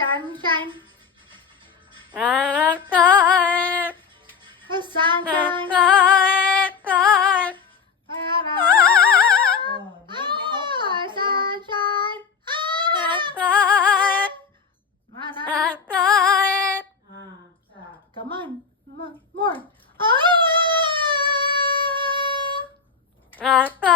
sunshine. Sunshine. Sunshine. Sunshine. Sunshine. Sunshine. Mana? Sunshine. Come on. More. Sunshine.